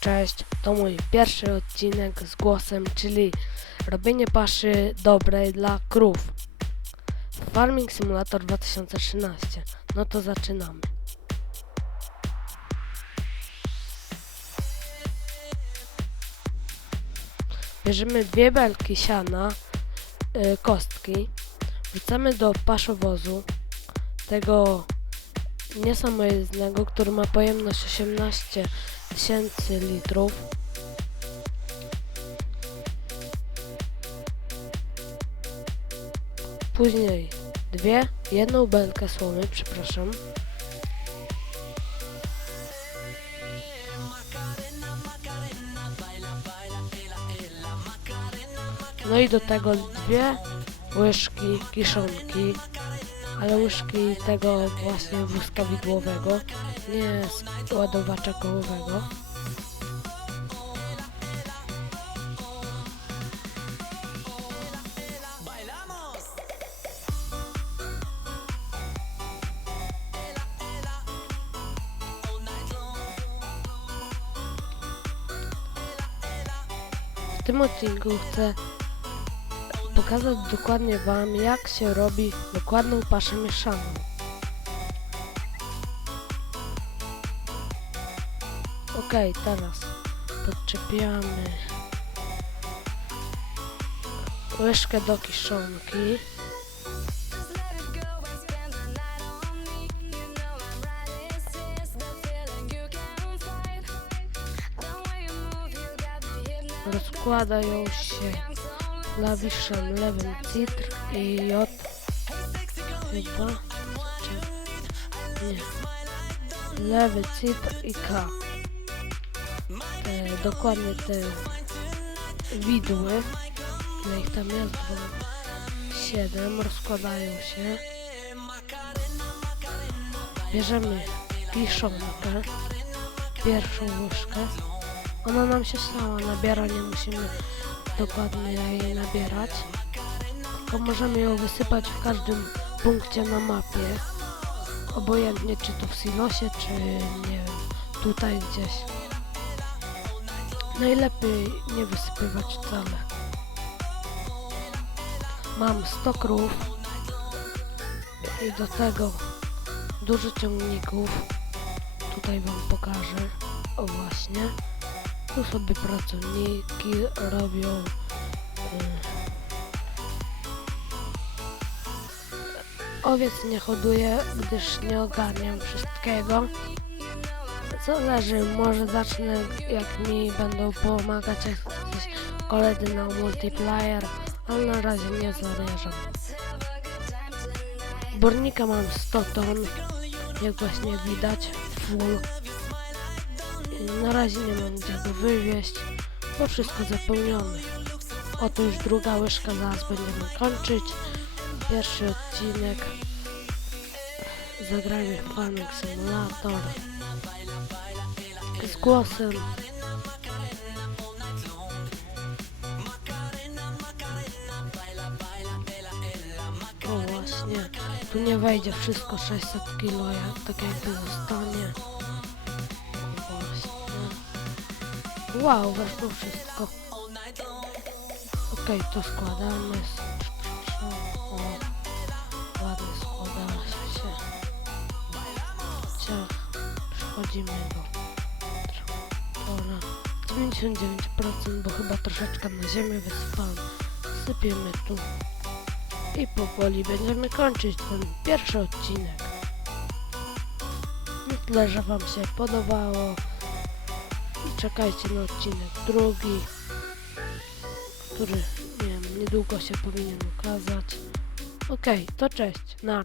Cześć, to mój pierwszy odcinek z głosem, czyli robienie paszy dobrej dla krów. Farming Simulator 2013. No to zaczynamy. Bierzemy dwie belki siana, y, kostki, wrzucamy do paszowozu tego niesamoistnego, który ma pojemność 18 tysięcy litrów. Później dwie, jedną belkę słomy, przepraszam. No i do tego dwie łyżki kiszonki, ale łyżki tego właśnie wózka widłowego, nie z ładowacza kołowego. W tym odcinku chcę pokazać dokładnie Wam, jak się robi dokładną paszę mieszaną. Ok, teraz podczepiamy łyżkę do kiszonki. Rozkładają się klawiszem lewym citr i J chyba czy nie. Lewy citr i K te, dokładnie te widły ile ich tam jest bo 7 rozkładają się bierzemy kiszonkę pierwszą łyżkę ona nam się sama nabiera nie musimy dokładnie jej nabierać. Tylko możemy ją wysypać w każdym punkcie na mapie. Obojętnie czy to w silosie, czy nie wiem, tutaj gdzieś. Najlepiej nie wysypywać wcale. Mam 100 krów i do tego dużo ciągników. Tutaj wam pokażę. O właśnie. Tu sobie pracowniki robią y, Owiec nie hoduję, gdyż nie ogarniam wszystkiego. Zależy, może zacznę jak mi będą pomagać jakieś koledzy na multiplayer, ale na razie nie zamierzam. Bornika mam 100 ton, jak właśnie widać, full. Na razie nie mam gdzie go wywieźć, bo wszystko zapełnione. Oto już druga łyżka, zaraz będziemy kończyć. Pierwszy odcinek. Zagrajmy w Farming Simulator. Z głosem. O właśnie, tu nie wejdzie wszystko 600 kilo, jak tak jakby zostanie. Właśnie. Wow, weszło wszystko. Okej, to składamy. O, ładnie składa się. Ciach, przechodzimy do. 99%, bo chyba troszeczkę na ziemię wysypałem. Sypiemy tu. I powoli będziemy kończyć ten pierwszy odcinek. Myślę, że Wam się podobało. I czekajcie na odcinek drugi, który nie wiem, niedługo się powinien ukazać. Okej, to cześć, nara.